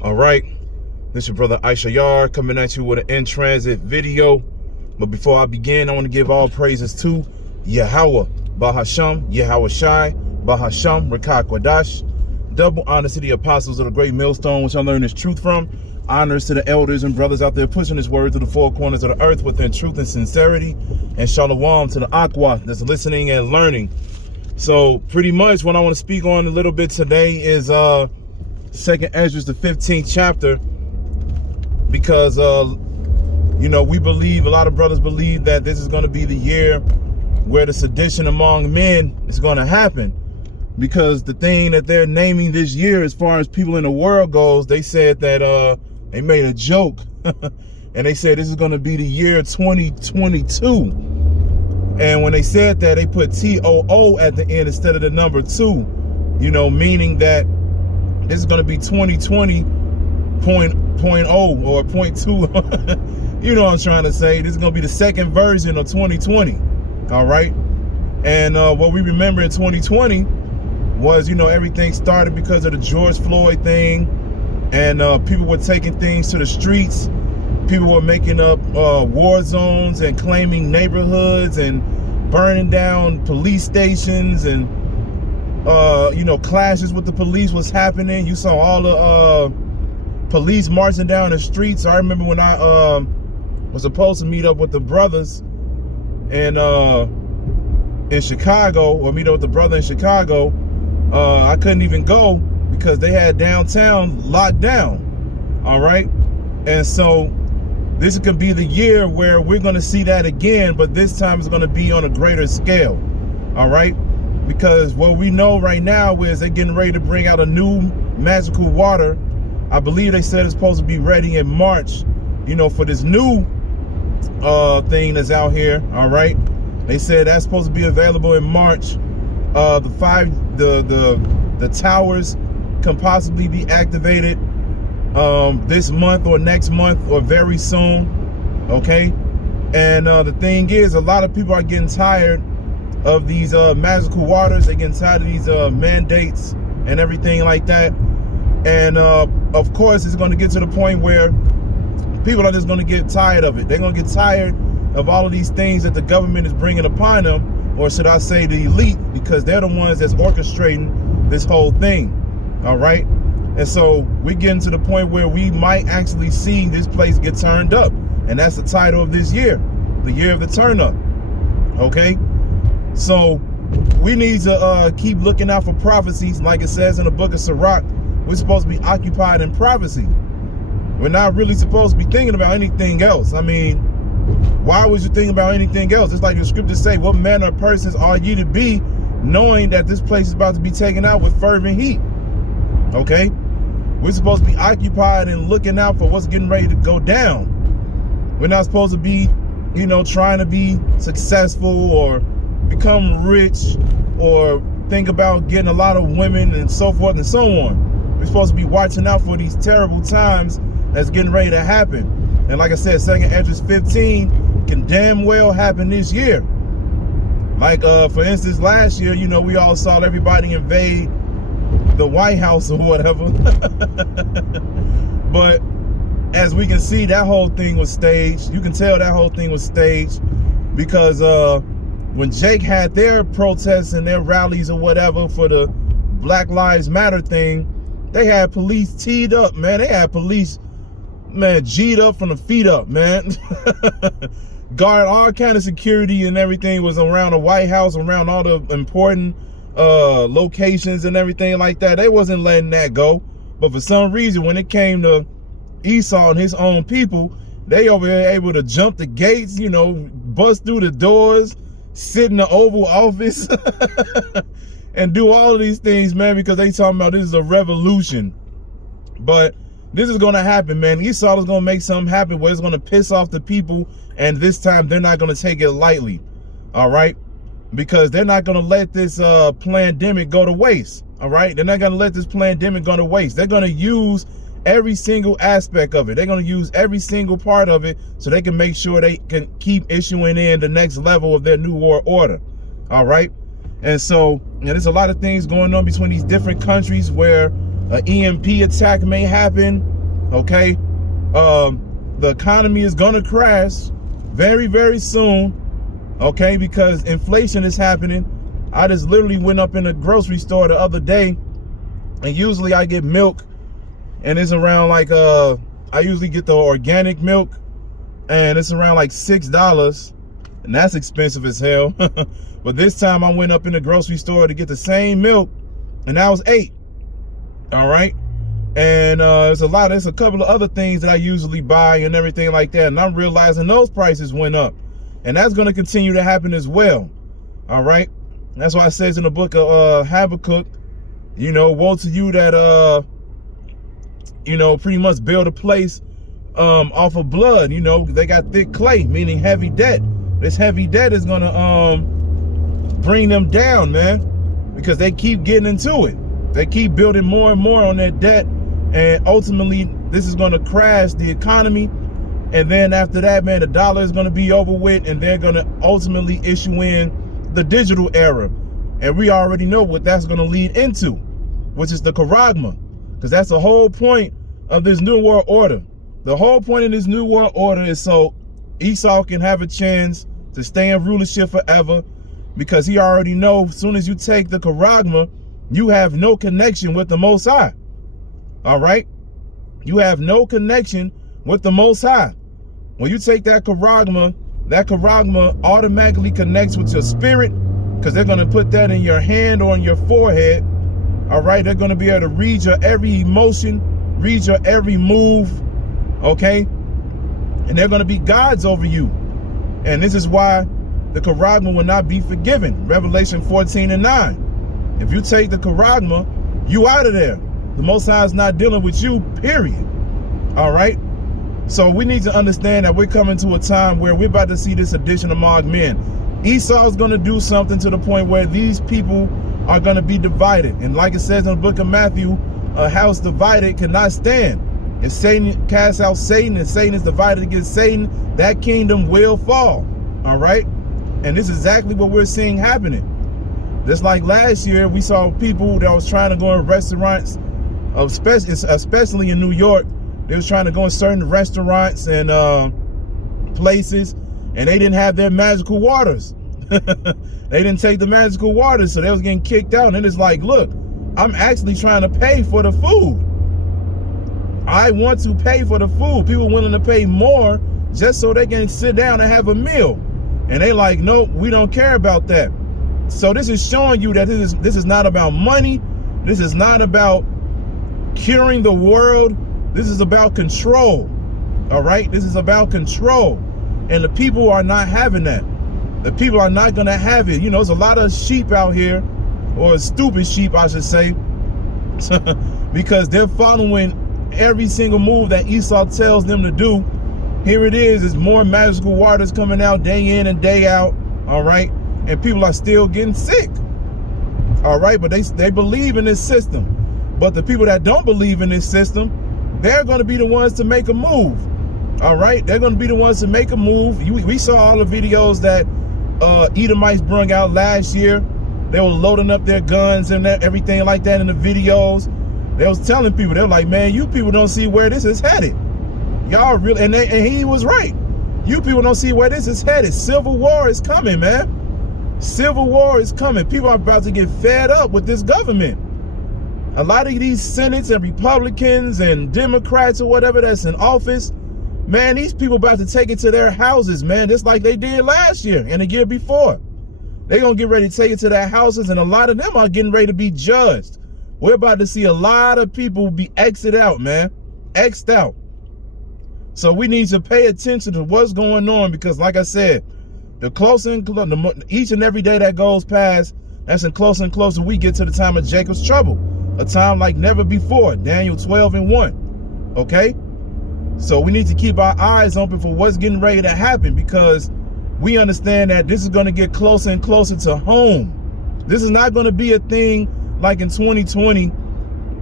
All right, this is your brother Issachar coming at you with an in-transit video. But before I begin, I want to give all praises to Yahweh, Bahasham, Yahweh Shai, Bahasham, Rachaa Kwadash. Double honors to the apostles of the great millstone, which I learned this truth from. Honors to the elders and brothers out there pushing this word to the four corners of the earth within truth and sincerity. And shalom to the aqua that's listening and learning. So pretty much what I want to speak on a little bit today is Second Esdras, the 15th chapter, because you know, we believe, a lot of brothers believe that this is going to be the year where the sedition among men is going to happen, because the thing that they're naming this year, as far as people in the world goes, they said that they made a joke and they said this is going to be the year 2022. And when they said that, they put TOO at the end instead of the number 2, you know, meaning that this is going to be 2020.0 or 0.2. You know what I'm trying to say. This is going to be the second version of 2020. All right. And what we remember in 2020 was, you know, everything started because of the George Floyd thing. And people were taking things to the streets. People were making up war zones and claiming neighborhoods and burning down police stations, and you know, clashes with the police was happening. You saw all the police marching down the streets. I remember when I was supposed to meet up with the brothers in Chicago, or meet up with the brother in Chicago. I couldn't even go because they had downtown locked down. All right. And so this could be the year where we're going to see that again, but this time it's going to be on a greater scale. All right. Because what we know right now is they're getting ready to bring out a new magical water. I believe they said it's supposed to be ready in March, you know, for this new thing that's out here. All right. They said that's supposed to be available in March. The towers can possibly be activated this month or next month or very soon. Okay. And the thing is, a lot of people are getting tired of these magical waters. They're getting tired of these mandates and everything like that. And of course, it's going to get to the point where people are just going to get tired of it. They're going to get tired of all of these things that the government is bringing upon them, or should I say the elite, because they're the ones that's orchestrating this whole thing. All right. And so we're getting to the point where we might actually see this place get turned up. And that's the title of this year, the year of the turn up. Okay. So we need to keep looking out for prophecies. Like it says in the book of Sirach, we're supposed to be occupied in prophecy. We're not really supposed to be thinking about anything else. I mean, why would you think about anything else? It's like the scriptures say, what manner of persons are ye to be, knowing that this place is about to be taken out with fervent heat? Okay. We're supposed to be occupied and looking out for what's getting ready to go down. We're not supposed to be, you know, trying to be successful or become rich or think about getting a lot of women and so forth and so on. We're supposed to be watching out for these terrible times that's getting ready to happen. And like I said, Second Esdras 15 can damn well happen this year. Like, for instance, last year, you know, we all saw everybody invade the White House or whatever. But as we can see, that whole thing was staged. You can tell that whole thing was staged because when Jake had their protests and their rallies or whatever for the Black Lives Matter thing, they had police teed up, man. They had police, man, G'd up from the feet up, man. Guard all kind of security and everything was around the White House, around all the important locations and everything like that. They wasn't letting that go. But for some reason, when it came to Esau and his own people, they over here able to jump the gates, you know, bust through the doors, sit in the Oval Office and do all of these things, man, because they talking about this is a revolution. But this is going to happen, man. Esau is going to make something happen where it's going to piss off the people, and this time they're not going to take it lightly. All right. Because they're not going to let this pandemic go to waste. All right. They're not going to let this pandemic go to waste. They're going to use every single aspect of it. They're going to use every single part of it so they can make sure they can keep issuing in the next level of their new world order. All right. And so, you know, there's a lot of things going on between these different countries where An EMP attack may happen. Okay, the economy is gonna crash very, very soon. Okay, because inflation is happening. I just literally went up in the grocery store the other day, and usually I get milk, and it's around like I usually get the organic milk, and it's around like $6, and that's expensive as hell. But this time I went up in the grocery store to get the same milk, and that was $8. All right, and there's a couple of other things that I usually buy and everything like that, and I'm realizing those prices went up, and that's going to continue to happen as well. All right, that's why it says in the book of Habakkuk, you know, woe to you that you know, pretty much build a place off of blood. You know, they got thick clay, meaning heavy debt. This heavy debt is gonna bring them down, man, because they keep getting into it. They keep building more and more on their debt, and ultimately this is gonna crash the economy. And then after that, man, the dollar is gonna be over with, and they're gonna ultimately issue in the digital era. And we already know what that's gonna lead into, which is the charagma, because that's the whole point of this new world order. The whole point of this new world order is so Esau can have a chance to stay in rulership forever, because he already knows as soon as you take the charagma, you have no connection with the Most High. All right? You have no connection with the Most High. When you take that charagma automatically connects with your spirit, because they're going to put that in your hand or on your forehead. All right? They're going to be able to read your every emotion, read your every move. Okay? And they're going to be gods over you. And this is why the charagma will not be forgiven. Revelation 14:9. If you take the charagma, you out of there. The Most High is not dealing with you, period. All right? So we need to understand that we're coming to a time where we're about to see this addition among men. Esau is going to do something to the point where these people are going to be divided. And like it says in the book of Matthew, a house divided cannot stand. If Satan casts out Satan and Satan is divided against Satan, that kingdom will fall. All right? And this is exactly what we're seeing happening. Just like last year, we saw people that was trying to go in restaurants, especially in New York. They was trying to go in certain restaurants and places, and they didn't have their magical waters. They didn't take the magical waters, so they was getting kicked out. And it's like, look, I'm actually trying to pay for the food. I want to pay for the food. People willing to pay more just so they can sit down and have a meal. And they like, nope, we don't care about that. So this is showing you that this is not about money. This is not about curing the world. This is about control. All right? This is about control. And the people are not having that. The people are not going to have it. You know, there's a lot of sheep out here, or stupid sheep, I should say, because they're following every single move that Esau tells them to do. Here it is more magical waters coming out day in and day out. All right? And people are still getting sick. All right? But they believe in this system. But the people that don't believe in this system, they're going to be the ones to make a move. All right? They're going to be the ones to make a move. We saw all the videos that Edomites brung out last year. They were loading up their guns and everything like that in the videos. They was telling people, they're like, man, you people don't see where this is headed. Y'all really, and he was right. You people don't see where this is headed. Civil war is coming, man. Civil war is coming. People are about to get fed up with this government. A lot of these Senates and Republicans and Democrats or whatever that's in office, man, these people about to take it to their houses, man, just like they did last year and the year before. They're going to get ready to take it to their houses, and a lot of them are getting ready to be judged. We're about to see a lot of people be exited out, man. X'd out. So we need to pay attention to what's going on, because like I said, the closer and each and every day that goes past, that's closer and closer we get to the time of Jacob's trouble. A time like never before. Daniel 12:1. Okay? So we need to keep our eyes open for what's getting ready to happen, because we understand that this is going to get closer and closer to home. This is not going to be a thing like in 2020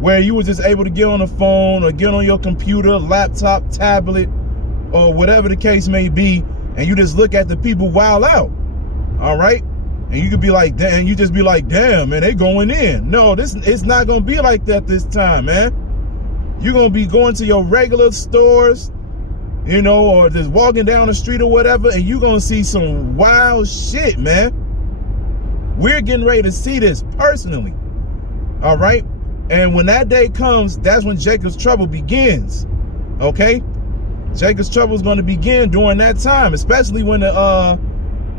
where you were just able to get on the phone or get on your computer, laptop, tablet, or whatever the case may be, and you just look at the people wild out. All right? And you could be like, damn, you just be like, damn, man, they going in. No, it's not gonna be like that this time, man. You're gonna be going to your regular stores, you know, or just walking down the street or whatever, and you're gonna see some wild shit, man. We're getting ready to see this personally. All right. And when that day comes, that's when Jacob's trouble begins. Okay. Jacob's trouble is going to begin during that time, especially when the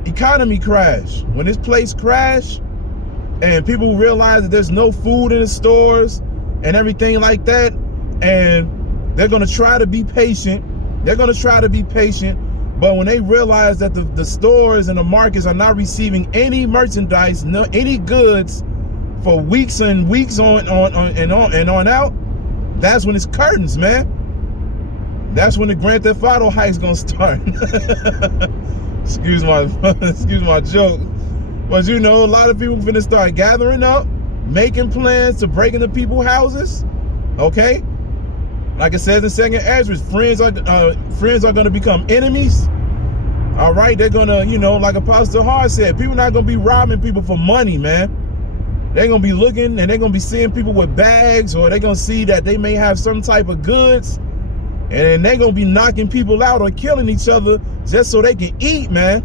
economy crash. When this place crash and people realize that there's no food in the stores and everything like that, and they're going to try to be patient. They're going to try to be patient. But when they realize that the stores and the markets are not receiving any merchandise, any goods for weeks and weeks on out, that's when it's curtains, man. That's when the Grand Theft Auto heist gonna start. excuse my joke. But you know, a lot of people finna start gathering up, making plans to break into people's houses. Okay? Like it says in 2nd Esdras, friends are gonna become enemies. All right, they're gonna, you know, like Apostle Tahar said, people not gonna be robbing people for money, man. They're gonna be looking and they're gonna be seeing people with bags, or they're gonna see that they may have some type of goods, and they're gonna be knocking people out or killing each other just so they can eat, man.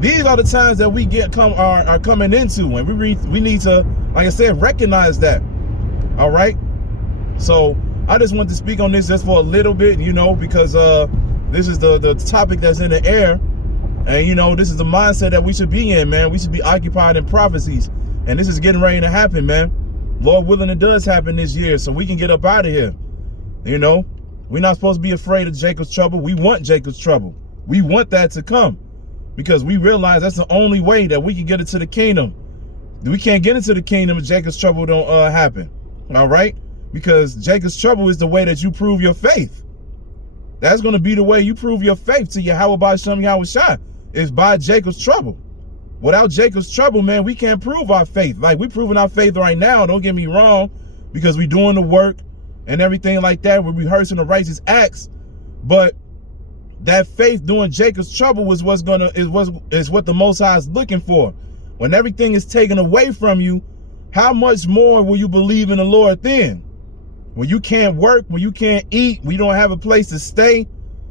These are the times that we are coming into, and we need to, like I said, recognize that. All right. So I just want to speak on this just for a little bit, you know, because this is the topic that's in the air, and you know, this is the mindset that we should be in, man. We should be occupied in prophecies, and this is getting ready to happen, man. Lord willing, it does happen this year, so we can get up out of here. You know, we're not supposed to be afraid of Jacob's trouble. We want Jacob's trouble. We want that to come, because we realize that's the only way that we can get into the kingdom. We can't get into the kingdom if Jacob's trouble don't happen. All right, because Jacob's trouble is the way that you prove your faith. That's going to be the way you prove your faith to Yahweh B'Shem Yahweh Shai, is by Jacob's trouble. Without Jacob's trouble, man, we can't prove our faith. Like, we're proving our faith right now, don't get me wrong, because we're doing the work and everything like that. We're rehearsing the righteous acts. But that faith during Jacob's trouble is what the Most High is looking for. When everything is taken away from you, how much more will you believe in the Lord then? When you can't work, when you can't eat, when you don't have a place to stay,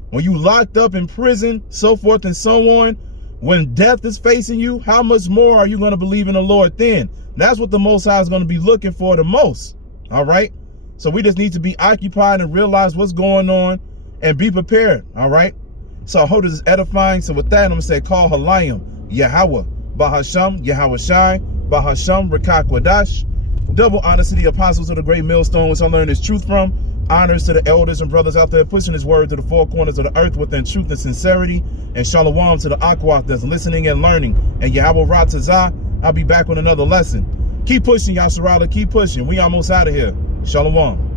when you locked up in prison, so forth and so on, when death is facing you, how much more are you going to believe in the Lord then? That's what the Most High is going to be looking for the most. All right. So we just need to be occupied and realize what's going on and be prepared. All right. So I hope this is edifying. So with that, I'm going to say, call Halayim, Yahweh, Bahasham, Yahweh Shai, Bahasham, Rachaa Kwadash. Double honors to the apostles of the great millstone, which I learned this truth from. Honors to the elders and brothers out there pushing his word to the four corners of the earth within truth and sincerity. And shalom to the Akwat that's listening and learning. And Yahweh Ratazah, I'll be back with another lesson. Keep pushing, Yasharala. Keep pushing. We almost out of here. Shalom.